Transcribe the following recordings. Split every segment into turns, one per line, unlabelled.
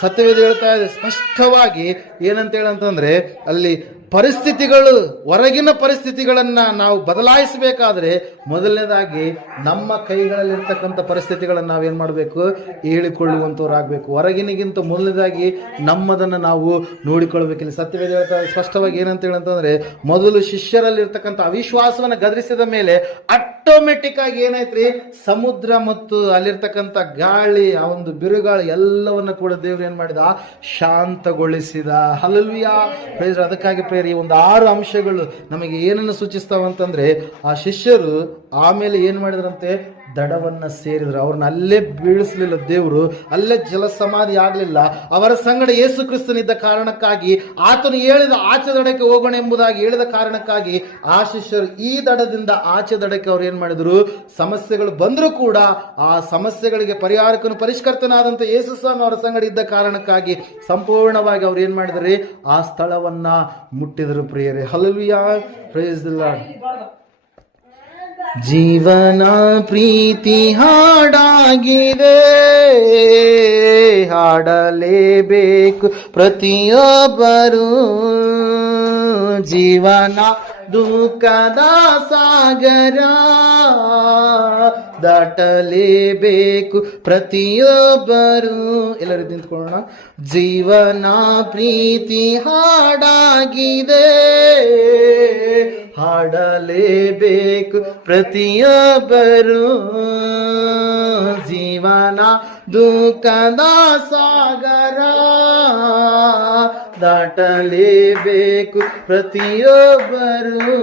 ಸತ್ಯವೇದ ಹೇಳ್ತಾ ಇದೆ ಸ್ಪಷ್ಟವಾಗಿ ಏನಂತ ಹೇಳಂತಂದ್ರೆ ಅಲ್ಲಿ ಪರಿಸ್ಥಿತಿಗಳು, ಹೊರಗಿನ ಪರಿಸ್ಥಿತಿಗಳನ್ನ ನಾವು ಬದಲಾಯಿಸಬೇಕಾದ್ರೆ ಮೊದಲನೇದಾಗಿ ನಮ್ಮ ಕೈಗಳಲ್ಲಿರ್ತಕ್ಕಂಥ ಪರಿಸ್ಥಿತಿಗಳನ್ನು ನಾವೇನು ಮಾಡಬೇಕು? ಹೇಳಿಕೊಳ್ಳುವಂಥವ್ರಾಗಬೇಕು ಹೊರಗಿನಿಗಿಂತ ಮೊದಲನೇದಾಗಿ ನಮ್ಮದನ್ನು ನಾವು ನೋಡಿಕೊಳ್ಬೇಕು. ಇಲ್ಲಿ ಸತ್ಯವೇದ ಸ್ಪಷ್ಟವಾಗಿ ಏನಂತ ಹೇಳಂತಂದ್ರೆ ಮೊದಲು ಶಿಷ್ಯರಲ್ಲಿರ್ತಕ್ಕಂಥ ಅವಿಶ್ವಾಸವನ್ನು ಗದರಿಸಿದ ಮೇಲೆ ಆಟೋಮೆಟಿಕ್ ಆಗಿ ಏನಾಯ್ತ್ರಿ? ಸಮುದ್ರ ಮತ್ತು ಅಲ್ಲಿರ್ತಕ್ಕಂಥ ಗಾಳಿ, ಆ ಒಂದು ಬಿರುಗಾಳಿ ಎಲ್ಲವನ್ನ ಕೂಡ ದೇವ್ರು ಏನು ಮಾಡಿದ? ಶಾಂತಗೊಳಿಸಿದ. ಹಲಲ್ವಿಯಾ ಅದಕ್ಕಾಗಿ ಈ ಒಂದು ಆರು ಅಂಶಗಳು ನಮಗೆ ಏನನ್ನು ಸೂಚಿಸ್ತಾವಂತಂದ್ರೆ ಆ ಶಿಷ್ಯರು ಆಮೇಲೆ ಏನು ಮಾಡಿದ್ರಂತೆ? ದಡವನ್ನ ಸೇರಿದ್ರು. ಅವ್ರನ್ನ ಅಲ್ಲೇ ಬೀಳಿಸಲಿಲ್ಲ ದೇವರು. ಅಲ್ಲೇ ಜಲಸಮಾಧಿ ಆಗಲಿಲ್ಲ. ಅವರ ಸಂಗಡ ಯೇಸು ಕ್ರಿಸ್ತನಿದ್ದ ಕಾರಣಕ್ಕಾಗಿ ಆತನು ಹೇಳಿದ ಆಚೆ ದಡಕ್ಕೆ ಹೋಗೋಣ ಎಂಬುದಾಗಿ ಹೇಳಿದ ಕಾರಣಕ್ಕಾಗಿ ಆ ಶಿಷ್ಯರು ಈ ದಡದಿಂದ ಆಚೆ ದಡಕ್ಕೆ ಅವ್ರು ಏನು ಮಾಡಿದ್ರು? ಸಮಸ್ಯೆಗಳು ಬಂದರೂ ಕೂಡ ಆ ಸಮಸ್ಯೆಗಳಿಗೆ ಪರಿಹಾರಕ್ಕೂ ಪರಿಷ್ಕರ್ತನಾದಂಥ ಯೇಸು ಸ್ವಾಮಿ ಅವರ ಸಂಗಡ ಇದ್ದ ಕಾರಣಕ್ಕಾಗಿ ಸಂಪೂರ್ಣವಾಗಿ ಅವ್ರು ಏನು ಮಾಡಿದ್ರಿ? ಆ ಸ್ಥಳವನ್ನ ಮುಟ್ಟಿದರು ಪ್ರಿಯರೇ. ಹಲವಿಯ ಪ್ರೈಸ್ ಜೀವನ ಪ್ರೀತಿ ಹಾಡಾಗಿದೆ. ಹಾಡಲೇಬೇಕು ಪ್ರತಿಯೊಬ್ಬರು. ಜೀವನ ದುಃಖದ ಸಾಗರ. ದಾಟಲೇಬೇಕು ಪ್ರತಿಯೊಬ್ಬರು. ಎಲ್ಲರೂ ನಿಂತ್ಕೊಳ್ಳೋಣ. ಜೀವನ ಪ್ರೀತಿ ಹಾಡಾಗಿದೆ. ಹಾಡಲೇಬೇಕು ಪ್ರತಿಯೊಬ್ಬರು ಜೀವನ ದುಃಖದ ಸಾಗರ ದಾಟಲೇಬೇಕು. ಪ್ರತಿಯೊಬ್ಬರು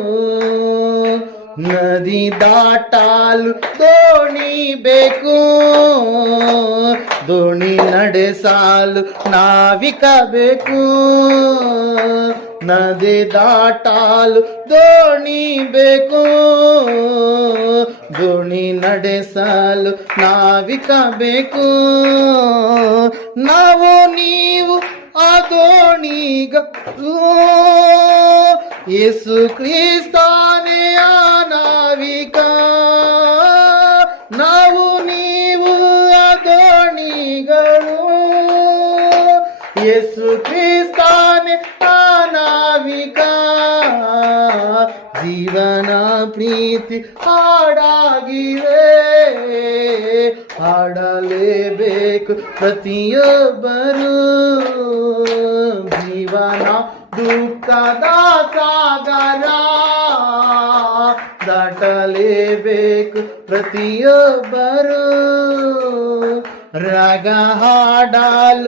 ನದಿ ದಾಟಲು ದೋಣಿ ಬೇಕು ದೋಣಿ ನಡೆಸಲು ನಾವಿಕ ಬೇಕು ನದಿ ದಾಟಲು ದೋಣಿ ಬೇಕು ದೋಣಿ ನಡೆಸಲು ನಾವಿಕ ಬೇಕು ನಾವು ನೀವು ಆ ದೋಣಿಗ ಯೇಸು ಕ್ರಿಸ್ತಾನೇ ಯೇಸು ಕ್ರಿಸ್ತಾನೆ ಆ ನಾವಿಕ ಜೀವನ ಪ್ರೀತಿ ಹಾಡಾಗಿದೆ ಹಾಡಲೇಬೇಕು ಪ್ರತಿಯೊಬ್ಬರು. ಜೀವನ ದುಃಖದ ಸಾಗರ. ದಾಟಲೇಬೇಕು ಪ್ರತಿಯೊಬ್ಬರು. ರಾಗ ಹಾಡಲು